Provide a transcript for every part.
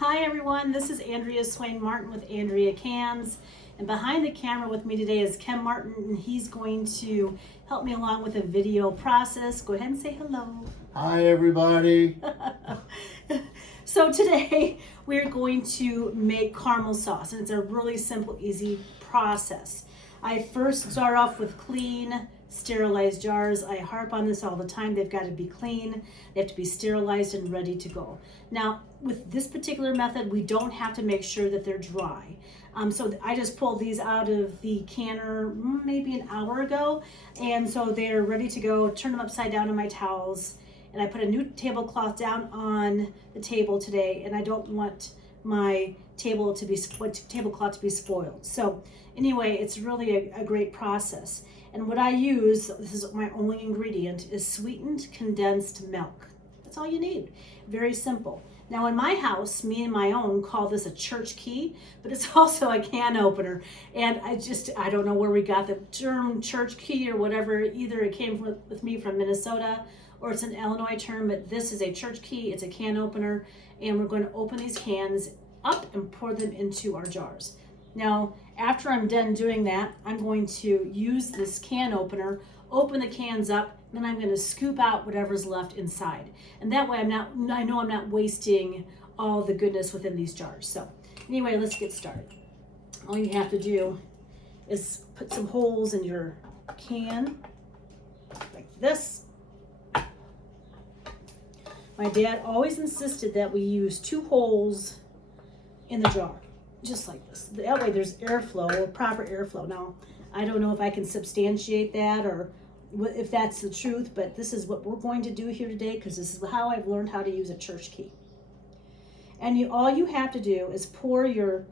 Hi everyone, this is Andrea Swayne Martin with Andrea Cans, and behind the camera with me today is Ken Martin, and he's going to help me along with a video process. Go ahead and say hello. Hi everybody. So today we're going to make caramel sauce, and it's a really simple, easy process. I first start off with clean, sterilized jars. I harp on this all the time. They've got to be clean, they have to be sterilized and ready to go. Now, with this particular method, we don't have to make sure that they're dry. So I just pulled these out of the canner maybe an hour ago, and so they're ready to go. Turn them upside down in my towels, and I put a new tablecloth down on the table today, and I don't want my tablecloth to be spoiled. So anyway, it's really a great process. And what I use, this is my only ingredient, is sweetened condensed milk. That's all you need. Very simple. Now in my house, me and my own call this a church key, but it's also a can opener. And I don't know where we got the term church key or whatever. Either it came with me from Minnesota or it's an Illinois term, but this is a church key, it's a can opener, and we're going to open these cans up and pour them into our jars. Now, after I'm done doing that, I'm going to use this can opener, open the cans up, then I'm going to scoop out whatever's left inside. And that way I know I'm not wasting all the goodness within these jars. So anyway, let's get started. All you have to do is put some holes in your can, like this. My dad always insisted that we use 2 holes in the jar, just like this. That way there's airflow, or proper airflow. Now, I don't know if I can substantiate that or if that's the truth, but this is what we're going to do here today because this is how I've learned how to use a church key. And all you have to do is pour your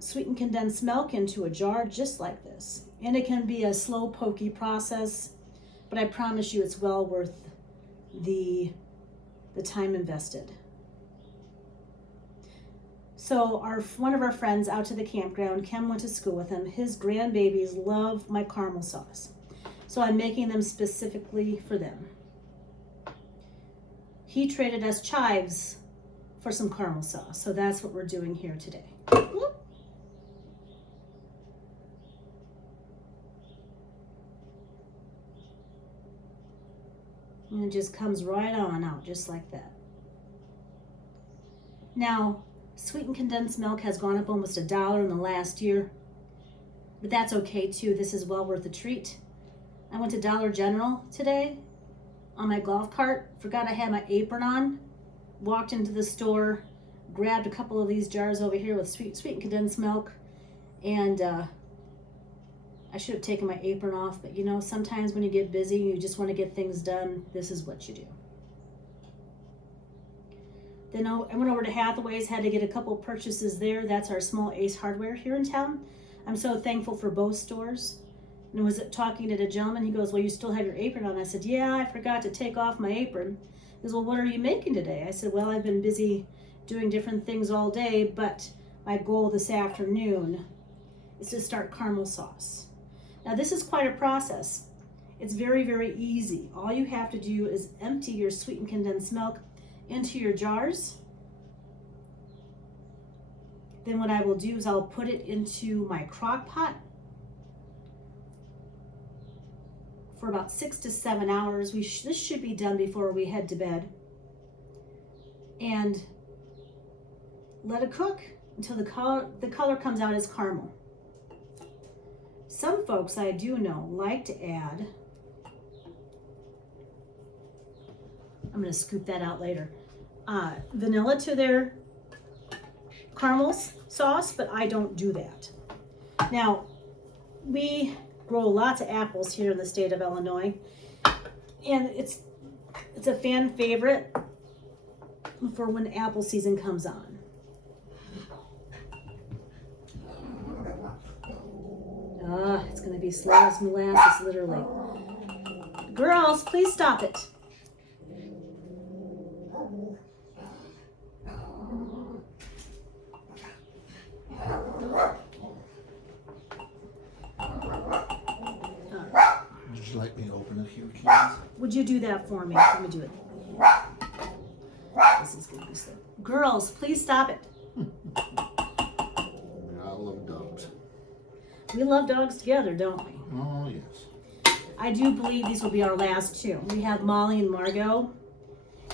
sweetened condensed milk into a jar just like this. And it can be a slow, pokey process, but I promise you it's well worth the time invested. So one of our friends out to the campground, Kim went to school with him. His grandbabies love my caramel sauce. So I'm making them specifically for them. He traded us chives for some caramel sauce. So that's what we're doing here today. And it just comes right on out, just like that. Now, sweetened condensed milk has gone up almost $1 in the last year, but that's okay too. This is well worth a treat. I went to Dollar General today on my golf cart, forgot I had my apron on, walked into the store, grabbed a couple of these jars over here with sweetened condensed milk, and I should have taken my apron off, but you know, sometimes when you get busy, you just want to get things done, this is what you do. Then I went over to Hathaway's, had to get a couple purchases there. That's our small Ace Hardware here in town. I'm so thankful for both stores. And I was talking to the gentleman, he goes, well, you still have your apron on. I said, yeah, I forgot to take off my apron. He goes, well, what are you making today? I said, well, I've been busy doing different things all day, but my goal this afternoon is to start caramel sauce. Now this is quite a process. It's very, very easy. All you have to do is empty your sweetened condensed milk into your jars. Then what I will do is I'll put it into my crock pot for about 6 to 7 hours. This should be done before we head to bed. And let it cook until the color comes out as caramel. Some folks I do know like to add, I'm going to scoop that out later, vanilla to their caramel sauce, but I don't do that. Now, we grow lots of apples here in the state of Illinois, and it's a fan favorite for when apple season comes on. It's going to be slow as molasses, literally. Girls, please stop it. Would you like me to open a few cans? Would you do that for me? Let me do it. This is going to be slow. Girls, please stop it. I love dogs. We love dogs together, don't we? Oh, yes. I do believe these will be our last two. We have Molly and Margot,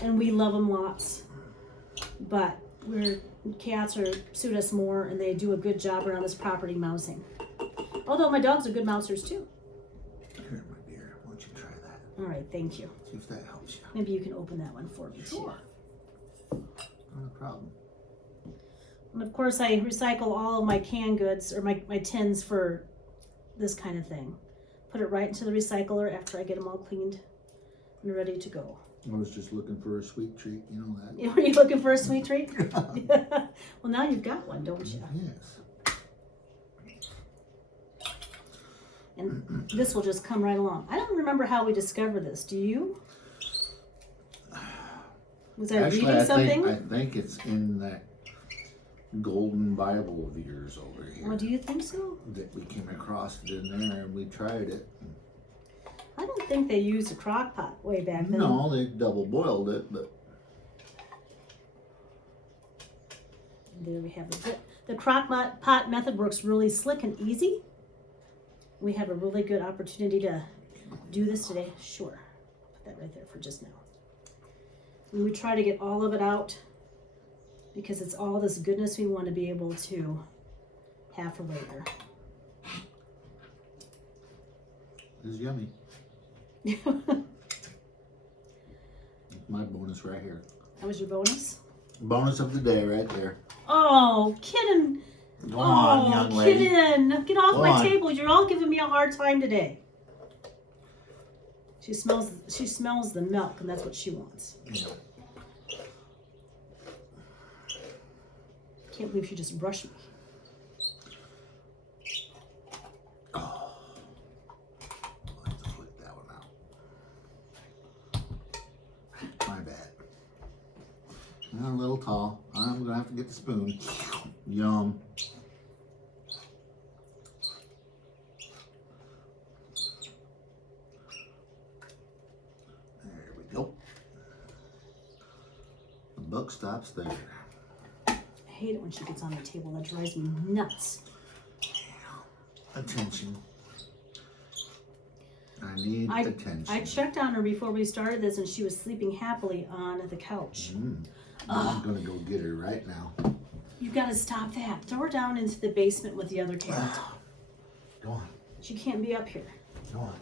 and we love them lots. But cats suit us more, and they do a good job around this property mousing. Although my dogs are good mousers too. Here, my dear, why don't you try that? All right, thank you. See if that helps you. Maybe you can open that one for me too. Sure. Not a problem. And of course, I recycle all of my canned goods or my tins for this kind of thing. Put it right into the recycler after I get them all cleaned and ready to go. I was just looking for a sweet treat, you know that. Were you looking for a sweet treat? Well, now you've got one, don't you? Yes. And this will just come right along. I don't remember how we discovered this. Do you? Was I reading something? I think it's in that golden Bible of yours over here. Oh, do you think so? That we came across it in there and we tried it. I don't think they used a crock pot way back then. No, they double boiled it, but there we have it. The crock pot method works really slick and easy. We have a really good opportunity to do this today. Sure. Put that right there for just now. And we try to get all of it out because it's all this goodness we want to be able to have for later. it's yummy. My bonus right here. That was your bonus? Bonus of the day right there. Oh, kidding. Go on, young lady. Kidding. Get off Go my on. table. You're all giving me a hard time today. She smells the milk, and that's what she wants. Yeah. Can't believe she just brushed me. Oh. I'll have to flip that one out. My bad. I'm a little tall. I'm gonna have to get the spoon. Yum. There we go. The buck stops there. I hate it when she gets on the table. That drives me nuts. Attention. I need attention. I checked on her before we started this, and she was sleeping happily on the couch. I'm gonna go get her right now. You gotta stop that. Throw her down into the basement with the other cat. Go on. She can't be up here. Go on.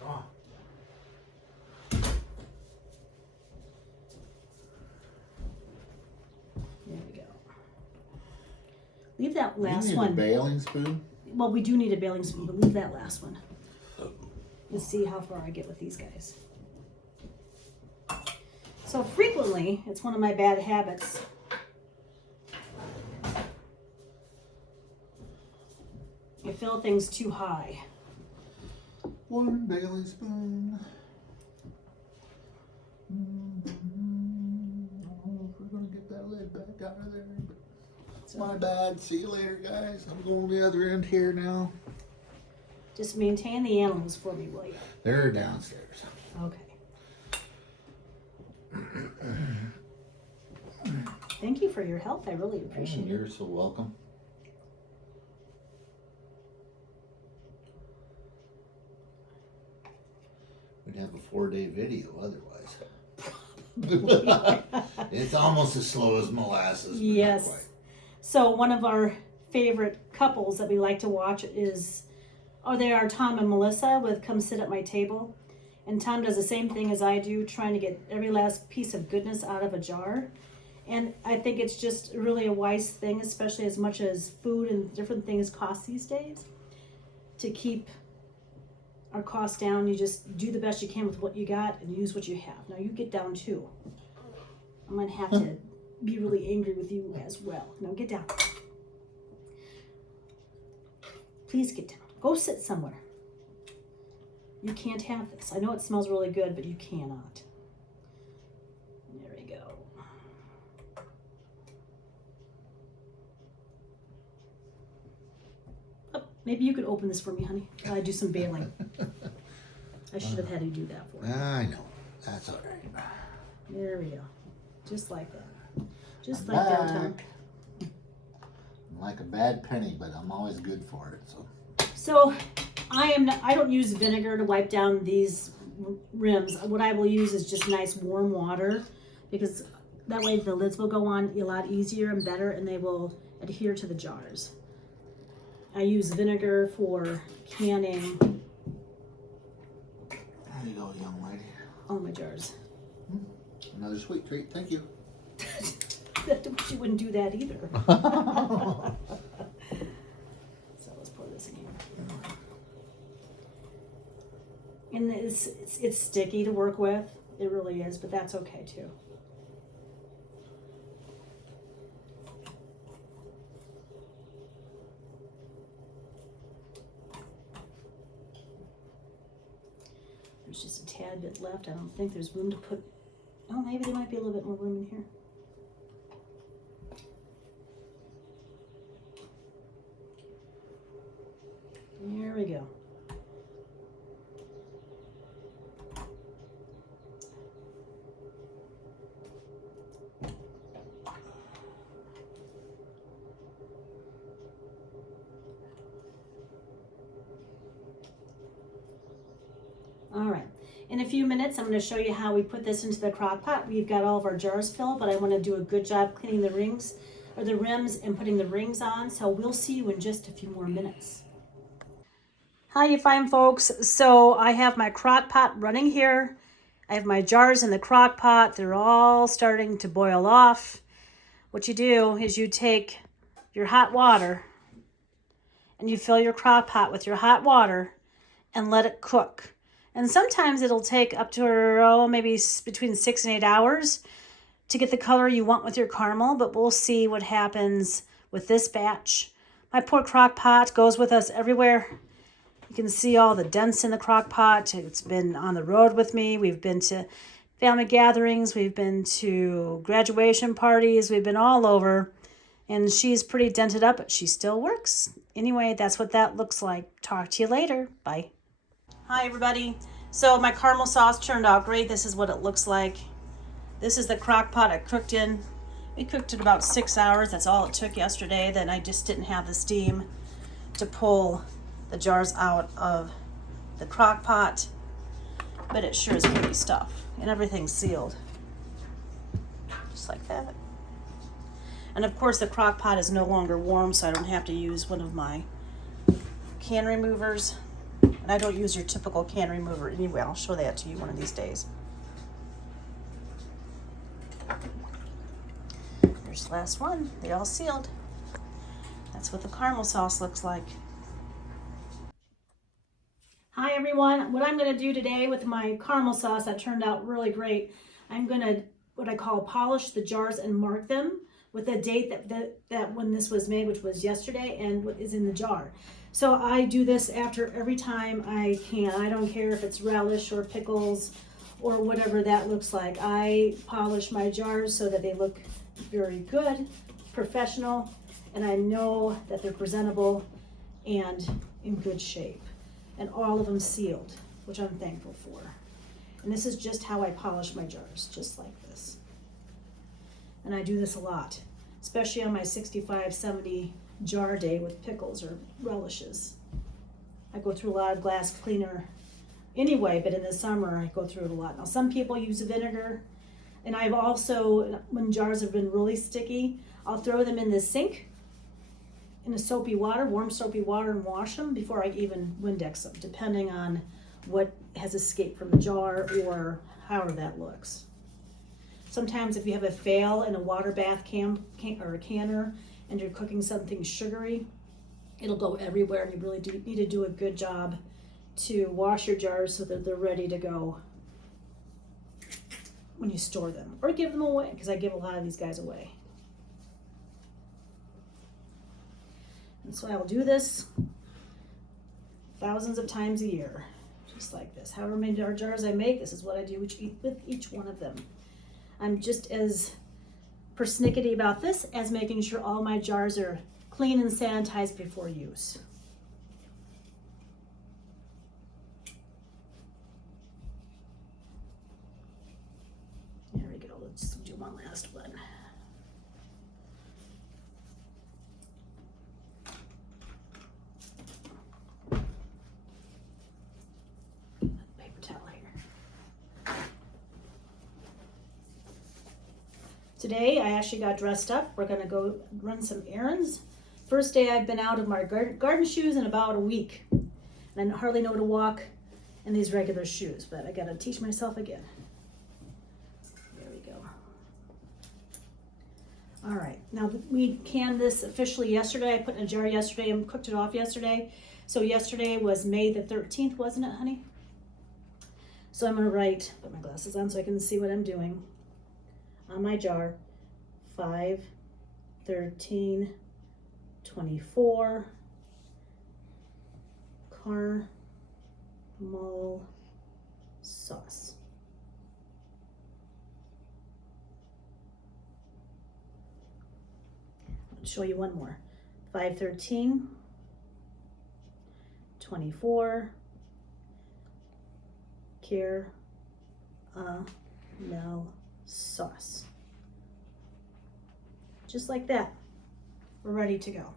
Go on. There we go. Leave that You last need one. a bailing spoon? Well, we do need a bailing spoon, but leave that last one. Let's see how far I get with these guys. So frequently, it's one of my bad habits. I fill things too high. One bailing spoon. Oh, if we're gonna get that lid back out of there. But it's my bad. See you later, guys. I'm going to the other end here now. Just maintain the animals for me, will you? They're downstairs. Okay. Thank you for your help. I really appreciate it. You're so welcome. We'd have a 4-day video otherwise. It's almost as slow as molasses. But Yes. not quite. So one of our favorite couples that we like to watch they are Tom and Melissa with Come Sit at My Table. And Tom does the same thing as I do, trying to get every last piece of goodness out of a jar. And I think it's just really a wise thing, especially as much as food and different things cost these days, to keep our costs down. You just do the best you can with what you got and use what you have. Now you get down too. I'm going to have to be really angry with you as well. Now get down. Please get down. Go sit somewhere. You can't have this. I know it smells really good, but you cannot. There we go. Oh, maybe you could open this for me, honey, while I do some bailing. I should have had you do that for me. I know. That's all right. There we go. Just like that. Just I'm like that, back. Tom. I'm like a bad penny, but I'm always good for it. So I don't use vinegar to wipe down these rims. What I will use is just nice warm water, because that way the lids will go on a lot easier and better, and they will adhere to the jars. I use vinegar for canning There you go, young lady. all my jars. Another sweet treat. Thank you. She wouldn't do that either. So let's pour this in here. And it's sticky to work with. It really is, but that's okay too. There's just a tad bit left. I don't think there's room to put. Oh, maybe there might be a little bit more room in here. There we go. All right. In a few minutes, I'm going to show you how we put this into the crock pot. We've got all of our jars filled, but I want to do a good job cleaning the rings or the rims and putting the rings on. So we'll see you in just a few more minutes. Hi, you fine folks. So I have my crock pot running here. I have my jars in the crock pot. They're all starting to boil off. What you do is you take your hot water and you fill your crock pot with your hot water and let it cook. And sometimes it'll take up to maybe between 6 and 8 hours to get the color you want with your caramel, but we'll see what happens with this batch. My poor crock pot goes with us everywhere. You can see all the dents in the crock pot. It's been on the road with me. We've been to family gatherings. We've been to graduation parties. We've been all over. And she's pretty dented up, but she still works. Anyway, that's what that looks like. Talk to you later. Bye. Hi, everybody. So my caramel sauce turned out great. This is what it looks like. This is the crock pot I cooked in. We cooked it about 6 hours. That's all it took yesterday. Then I just didn't have the steam to pull the jars out of the crock pot. But it sure is pretty stuff. And everything's sealed. Just like that. And of course the crock pot is no longer warm, so I don't have to use one of my can removers. And I don't use your typical can remover anyway. I'll show that to you one of these days. Here's the last one. They're all sealed. That's what the caramel sauce looks like. Hi everyone. What I'm going to do today with my caramel sauce that turned out really great, I'm going to what I call polish the jars and mark them with the date that when this was made, which was yesterday, and what is in the jar. So I do this after every time I can. I don't care if it's relish or pickles or whatever that looks like. I polish my jars so that they look very good, professional, and I know that they're presentable and in good shape. And all of them sealed, which I'm thankful for. And this is just how I polish my jars, just like this. And I do this a lot, especially on my 65, 70 jar day with pickles or relishes. I go through a lot of glass cleaner anyway, but in the summer I go through it a lot. Now some people use vinegar, and I've also, when jars have been really sticky, I'll throw them in the sink in a soapy water, warm soapy water, and wash them before I even Windex them, depending on what has escaped from the jar or however that looks. Sometimes if you have a fail in a water bath or a canner and you're cooking something sugary, it'll go everywhere, and you really need to do a good job to wash your jars so that they're ready to go when you store them, or give them away, because I give a lot of these guys away. And so I'll do this thousands of times a year, just like this. However many jars I make, this is what I do with each one of them. I'm just as persnickety about this as making sure all my jars are clean and sanitized before use. do one last one. Paper towel here. Today I actually got dressed up. We're gonna go run some errands. First day I've been out of my garden shoes in about a week. And I hardly know to walk in these regular shoes, but I gotta teach myself again. There we go. All right, now we canned this officially yesterday. I put it in a jar yesterday and cooked it off yesterday. So yesterday was May the 13th, wasn't it, honey? So I'm gonna write, put my glasses on so I can see what I'm doing. On my jar, 5/13/24. Caramel sauce. I'll show you one more. 5/13/24. Caramel sauce. Just like that. We're ready to go.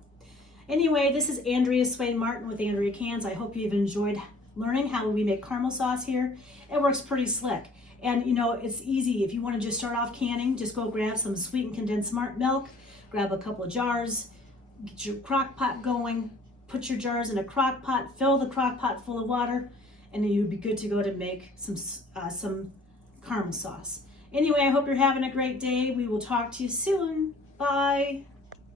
Anyway, this is Andrea Swayne Martin with Andrea Cans. I hope you've enjoyed learning how we make caramel sauce here. It works pretty slick. And you know, it's easy. If you want to just start off canning, just go grab some sweetened condensed milk, grab a couple of jars, get your crock pot going, put your jars in a crock pot, fill the crock pot full of water, and then you'd be good to go to make some caramel sauce. Anyway, I hope you're having a great day. We will talk to you soon. Bye.